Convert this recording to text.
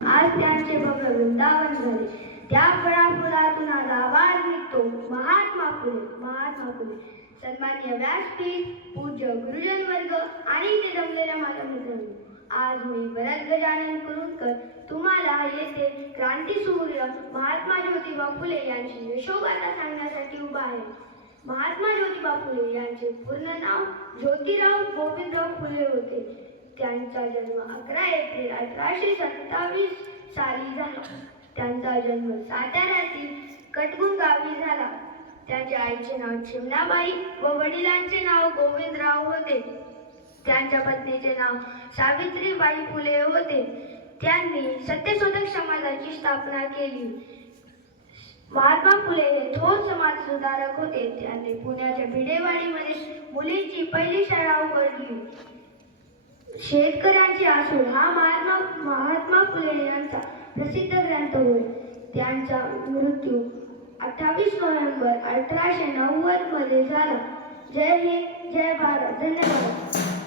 आज त्यांचे भव्य वृंदावन झाले. त्या फळाफुलातून आज आवाज निघतो महात्मा फुले, महात्मा फुले. सन्माननीय व्यासपीठ, पूज्य गुरुजन वर्ग आणि ते जमलेल्या माझ्या मित्रांनो, आज मी भरत गजानन कुरुंदकर तुम्हाला येथे क्रांतीसूर्य महात्मा ज्योतिबा फुले यांची यशोगाथा सांगण्यासाठी उभा आहे. महात्मा ज्योतिबा फुले यांचे पूर्ण नाव ज्योतिराव गोविंदराव फुले होते. त्यांचा जन्म 11 एप्रिल 1827 साली झाला. त्यांचा जन्म साताऱ्यातील कटगुण गावी झाला. त्यांच्या आईचे नाव चिमणाबाई व वडिलांचे नाव गोविंदराव होते. त्यांच्या पत्नीचे नाव सावित्रीबाई फुले होते. त्यांनी सत्यशोधक समाजाची स्थापना केली. महात्मा फुले हे थोर समाज सुधारक होते. त्यांनी पुण्याच्या भिडेवाडीमध्ये मुलींची पहिली शाळा उघडली. शेतकऱ्यांचे आसूड हा महात्मा फुले यांचा प्रसिद्ध ग्रंथ होय. त्यांचा मृत्यू 28 नोव्हेंबर 1890 मध्ये झाला. जय हिंद, जय भारत, धन्यवाद.